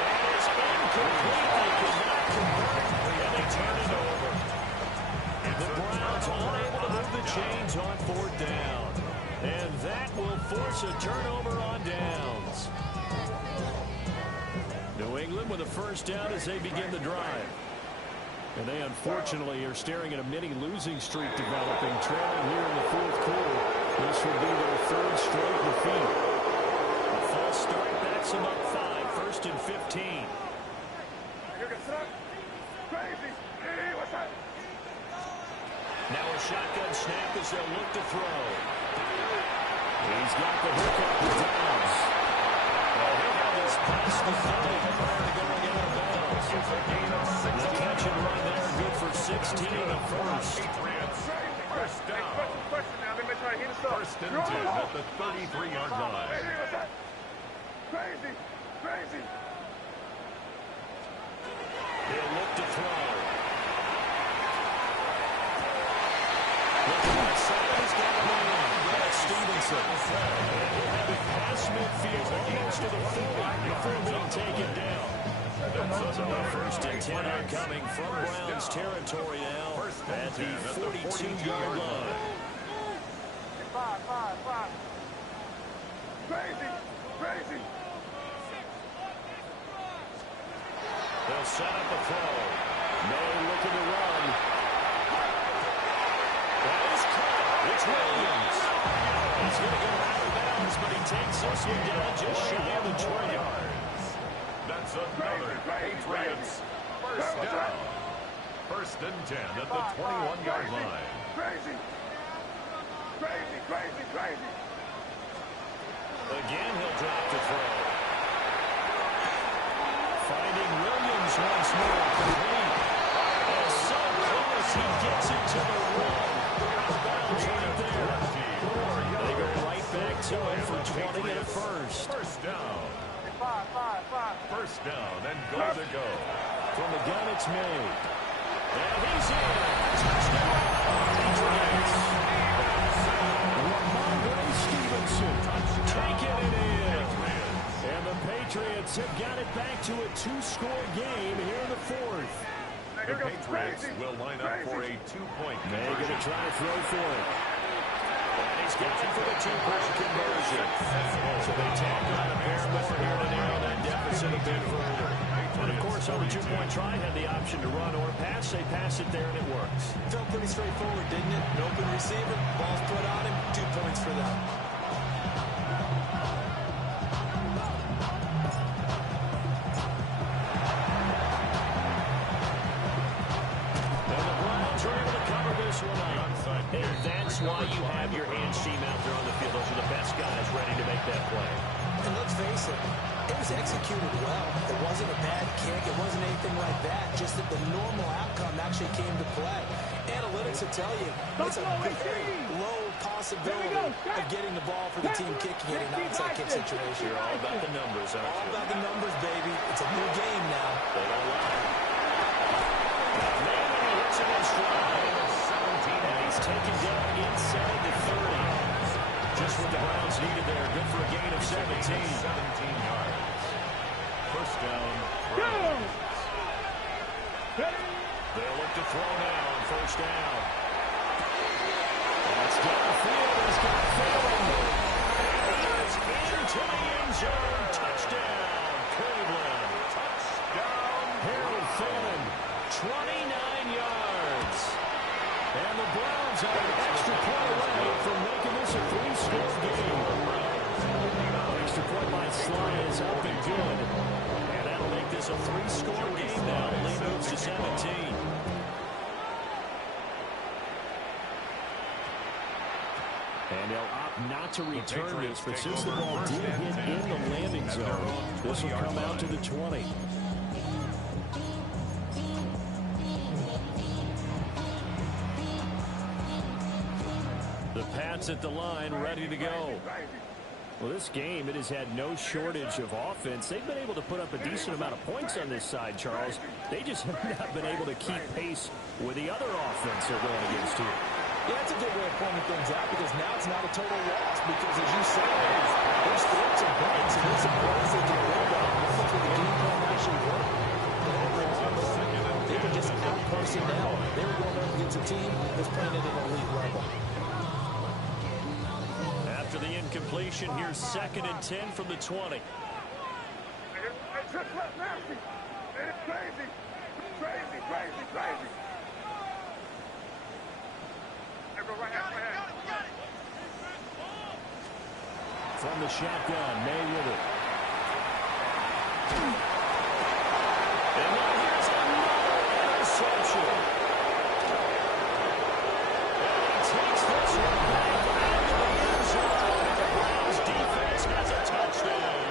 That is incomplete. They could not convert, and they turn it over. The Browns unable to move the chains on fourth down. And that will force a turnover on downs. New England with a first down as they begin the drive. And they unfortunately are staring at a mini losing streak developing, trailing here in the fourth quarter. This will be their third straight defeat. A false start backs them up 5, first and 15. Now a shotgun snap as they'll look to throw. He's got the hook up the downs. He'll have his pass the 30 prior to going out of bounds. The catch and run there, good for 16 and a first. First down. First and 10 at the 33-yard line. Crazy. They'll look to throw. Looking outside, he's got a man. Brad Stevenson. And he'll have it past midfield, almost to the 40 before being taken down. So first and 10 are coming from Browns territory now at the 42-yard line. Five. Crazy. They'll set up a throw. May looking to run. That is caught. It's Williams. He's going to go out of bounds, but he takes this one down just shy of the 20. That's another Patriots first down. First and 10 at the 21-yard line. Crazy. Again, he'll drop the throw. Finding Williams once more, complete. Oh, so close, he gets it to the run. Bounds right there. They go right back to it for 20 and a first. First down. First down and goal to go. From the gun, it's made. And he's in. Touchdown. Patriots. Ramondre Stevenson taking it in. And the Patriots have got it back to a 2-score game here in the fourth. The Patriots will line up for a 2-point They're going conversion. to try to throw for it. And he's got it for the 2-point conversion. So they tack on a pair more here to narrow that deficit a bit further. And of course, on the 2-point try, had the option to run or pass. They pass it there, and it works. Felt pretty straightforward, didn't it? An open receiver, ball's put on him, 2 points for them. And the Browns are able to cover this one up. And that's why you have your hands team out there on the field. Those are the best guys ready to make that play. And let's face it, it was executed well. It wasn't a bad kick. It wasn't anything like that. Just that the normal outcome actually came to play. Analytics will tell you it's a very low possibility of getting the ball for the team kicking it in an onside kick situation. You're all about the numbers, aren't you? All about the numbers, baby. It's a new game now. They don't lie. Manning hits him in stride. And he's taken down inside the 30. Just what the Browns needed there. Good for a gain of 17. 17 yards. First down. They'll look to throw now on first down. That's downfield. He's got Thielen. He is into the end zone. Touchdown, Cleveland. Touchdown, Harold Thielen. 29 yards. And the Browns are an extra point away from making this a 3-score game. Extra point by Sly is up and good. And that'll make this a 3-score game now. Lead moves to 17. And they'll opt not to return this, but since the ball did hit in the landing zone, this will come out to the 20. The Pats at the line, ready to go. Well, this game, it has had no shortage of offense. They've been able to put up a decent amount of points on this side, Charles. They just have not been able to keep pace with the other offense they're going against here. Yeah, that's a good way of pointing things out because now it's not a total loss because, as you said, there's still some points and there's some plays they can build on. Look for the game plan actually work. They were just out personnel. They were going up against a team that's playing at an elite level. After the incompletion, here's 2nd and 10 from the 20. Just let nasty. It's crazy. Crazy, crazy, crazy. Go right hand, right hand. From the shotgun, May with it. And now here's another interception. And he takes this one back out of the end zone. And the Browns defense has a touchdown.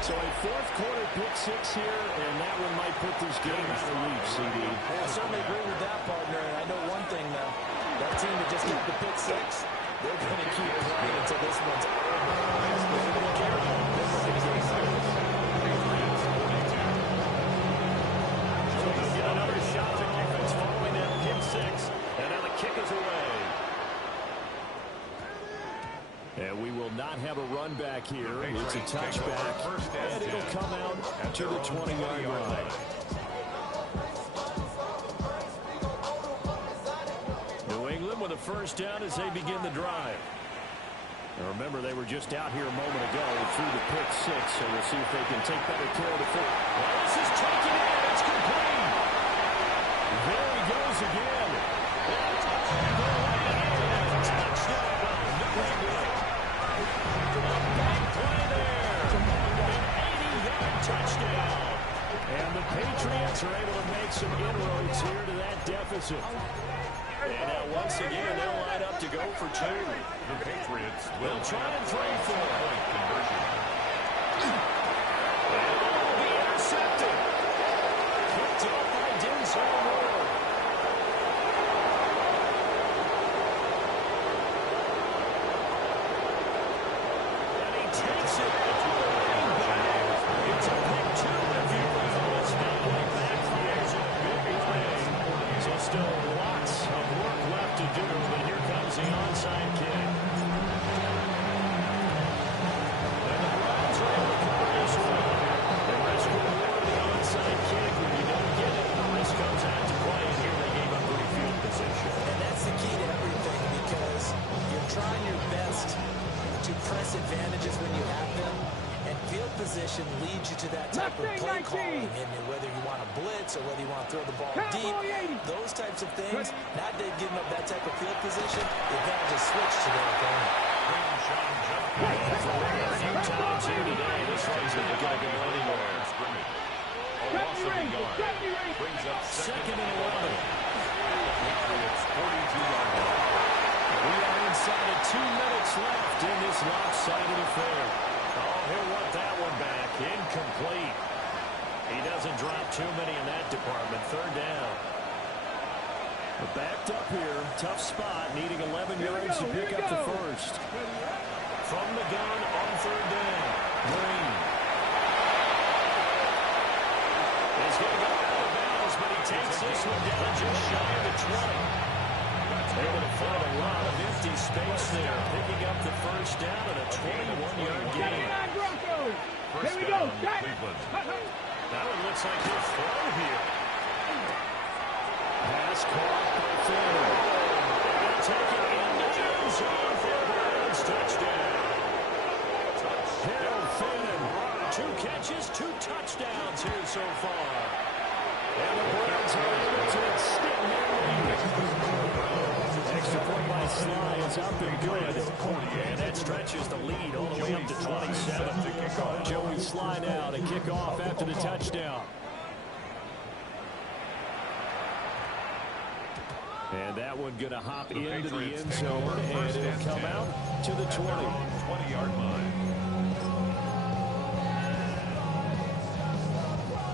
So a fourth-quarter pick-6 here, and that one might put this game out of reach, CD. I certainly agree with that, partner. And I know one thing, though. That team that just got the pick-6, they're going to keep playing until this one's over. They're going to carry on. They're looking to get started. So they'll get another shot on offense following that pick-6. And now the kick is away. And we will not have a run back here. It's a touchback, and it'll come out to the 20-yard line. New England with a first down as they begin the drive. Now remember, they were just out here a moment ago through the pick-6, so we'll see if they can take better care of the football. Well, this is taken in. It's complete. There he goes again. Touchdown, New England. A big play there. An 80-yard touchdown. And the Patriots are able to make some inroads here to that deficit. And now once again, they'll line up to go for 2. The Patriots will They'll try and 3 for point conversion. And it will be intercepted. Picked up by Denzel Ward. And he takes it way back. It's a pick 2, if you will. It's not like backfires in a big way. So still lots of work left to do, but here comes the onside kick. And the Browns are able to cover this one. The risk reward of the onside kick. When you don't get it, the risk comes out to play. And here they gave up great field position. And that's the key to everything because you're trying your best to press advantages when you have them. And field position leads you to that type of play calling. And whether you want to blitz or whether you want to throw the ball deep, those types of things, now that they've given up that type of field position, they've got to just switch to their opponent. A few times here today, this one's not going to go anywhere. A loss of a yard brings up 2nd and 11. Patriots 42-yard line. We are inside of 2 minutes left in this lopsided affair. Oh, he'll want that one back. Incomplete. He doesn't drop too many in that department. 3rd down. But backed up here, tough spot, needing 11 yards to pick up the first. From the gun on 3rd down. Green. He's going to go out of bounds, but he takes this one down just shy of the 20. Able to find a lot of empty space there, picking up the first down at a 21-yard gain. Here we go. Now it looks like he'll throw here. Pass caught by Fannin. And taken into the end zone for a Browns touchdown. Harold Fannin. 2 catches, 2 touchdowns here so far. And the Browns are able to extend their lead. Extra point by Sly is up and good. And that stretches the lead all the way up to 27. Joey Sly now to kick off after the touchdown. And that one going to hop into the end zone, and it'll come out to the 20. 20-yard line.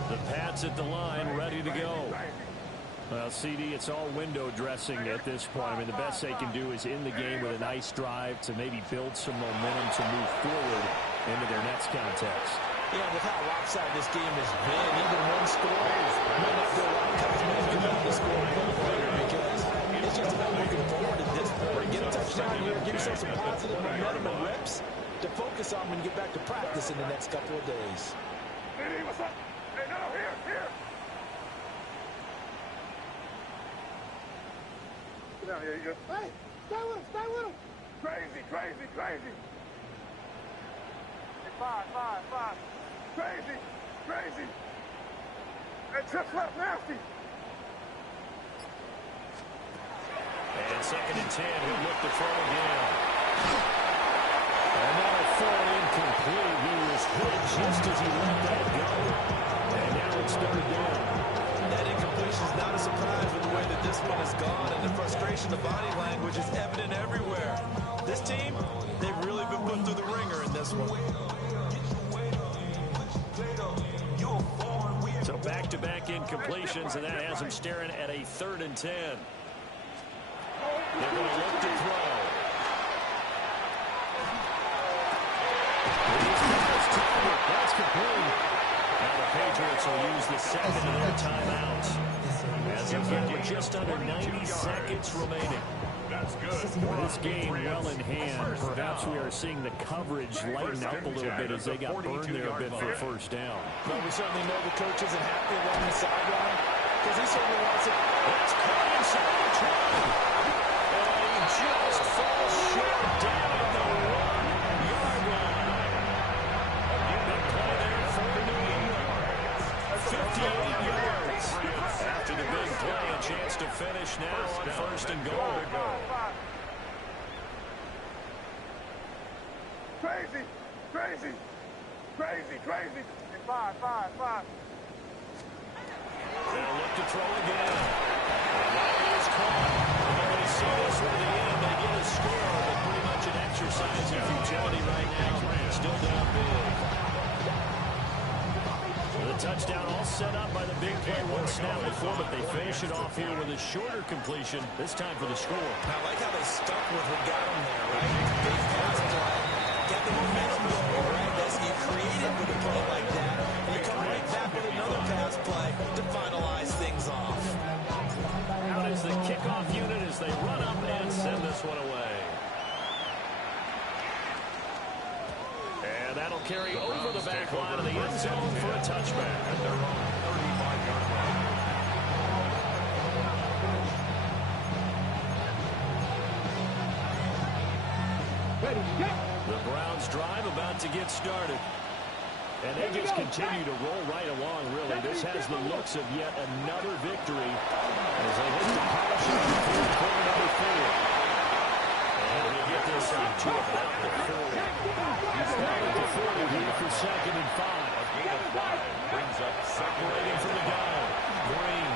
The Pats at the line, ready to go. Well, CD, it's all window dressing at this point. I mean, the best they can do is in the game with a nice drive to maybe build some momentum to move forward into their next contest. Yeah, with how lopsided this game has been, even one score may not feel like coming in to score. positive momentum and reps to focus on when you get back to practice in the next couple of days. Hey, what's up? Hey, no, here. Sit down, here you go. Hey, stay with him. Crazy. Hey, five. Crazy. That trips left nasty. And 2nd and 10, he'll look to throw again. And now a throw incomplete. He was hit just as he let that go. And now it's 3rd down. That incompletion is not a surprise with the way that this one has gone, and the frustration, the body language is evident everywhere. This team, they've really been put through the ringer in this one. So back-to-back incompletions, and that has him staring at a 3rd and 10. They're going to look to throw. That's complete. Now the Patriots will use the 2nd of their timeouts. As again, with just under 90 seconds remaining. That's good. With this game well in hand, perhaps we are seeing the coverage lighten up a little bit as they got burned there a bit for a 1st down. Well, we certainly know the coach isn't happy along the sideline because he certainly wants it. That's caught inside the try. And he just falls short down at the 1-yard line. Big play there for New England. 58 yards. After the big play, a chance to finish now on 1st and goal. Crazy. Hey, five. They'll look to throw again. And that is caught. And when they see this at the end, they get a score, but pretty much an exercise in futility right now. Still down big. The touchdown all set up by the big play one snap before, but they finish it off here with a shorter completion, this time for the score. I like how they stuck with what got them there, right? Big pass play. Get the momentum going, right? That's you created with a play like that. And you come right back with another pass play to finalize things off. Out is the kickoff unit as they run up and send this one away. And that'll carry over the back line of the end zone for a touchback. At their own 35-yard line. The Browns drive about to get started. And they just continue to roll right along, really. This has the looks of yet another victory as they look to polish it on quarter number 4. And they get this up to about the 40. He's down at the 40 here for 2nd and 5. Gain of 5 brings up Separating from the gun. Green.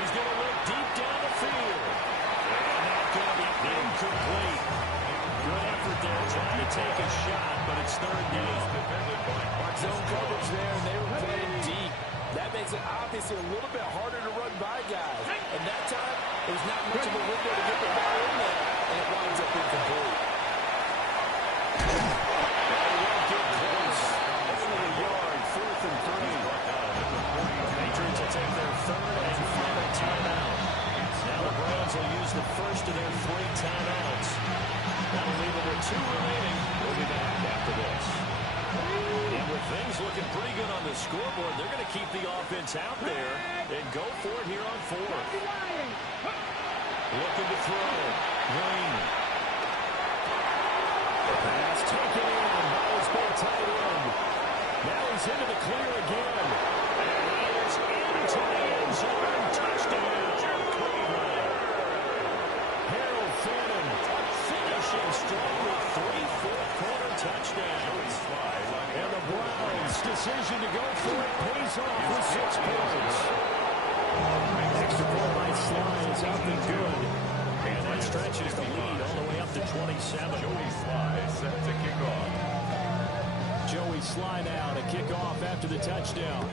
He's going to look deep down the field. And that's going to be incomplete. Good effort there trying to take a shot, but it's 3rd down. Zone coverage there, and they were playing deep. That makes it obviously a little bit harder to run by guys. And that time, there was not much of a window to get the ball in there, and it winds up incomplete. They won't get close. Only a yard, 4th and 3. The Patriots will take their 3rd and final timeout. Now the Browns will use the first of their 3 timeouts. That'll leave them with 2 remaining. We'll be back after this. And with things looking pretty good on the scoreboard, they're going to keep the offense out there and go for it here on 4th. Looking to throw. Green. Pass taken in by his big tight end. Now he's into the clear again. And he is into the end zone. Touchdown, Cleveland. Harold Fannin finishing strong with 3 fourth-quarter touchdowns. And the Browns' decision to go for it pays off with 6 points. Extra point by Sly is up and good. And that stretches the lead all the way up to 27. Joey Sly set to kick off. Joey Sly now to kick off after the touchdown.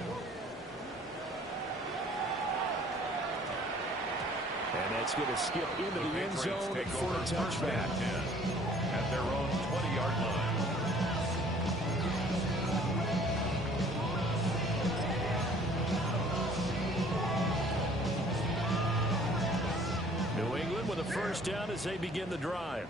And that's going to skip into the end zone for a touchback. At their own 20-yard line. New England with a first down as they begin the drive.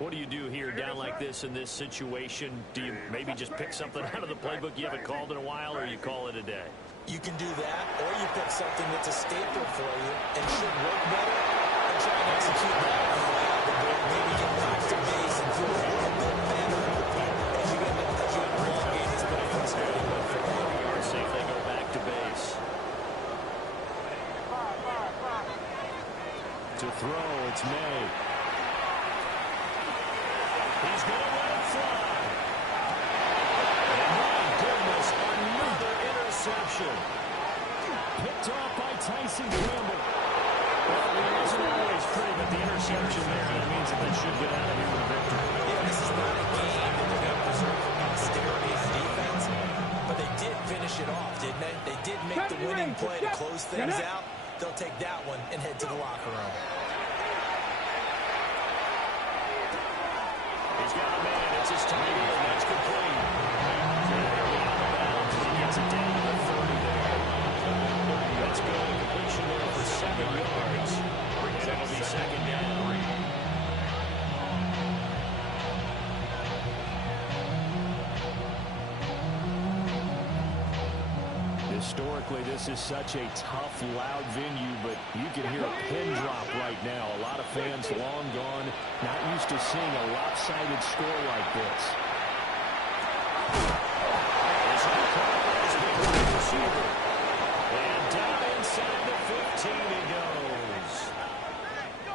What do you do here down like this in this situation? Do you maybe just pick something out of the playbook you haven't called in a while, or you call it a day? You can do that, or you pick something that's a staple for you and should work better and try and execute that on the way out the door. Maybe get back to base and feel a little bit better as you elongate this play from starting with for them. See if they go back to base. To throw, it's May. He's going to let it fly. And my goodness, another interception. Picked off by Tyson Campbell. Well, it wasn't always pretty, but the interception there, that means that they should get out of here with a victory. Yeah, this is not a game that they're going to preserve for posterity on defense, but they did finish it off, didn't they? They did make the winning play to close things out. They'll take that one and head to the locker room. He's got a man. It's his time. That's complete. He gets it down to the 30 there. Let's go. Completion there for 7 yards. And it'll be second down. Historically, this is such a tough, loud venue, but you can hear a pin drop right now. A lot of fans long gone, not used to seeing a lopsided score like this. It's not caught. It's the receiver.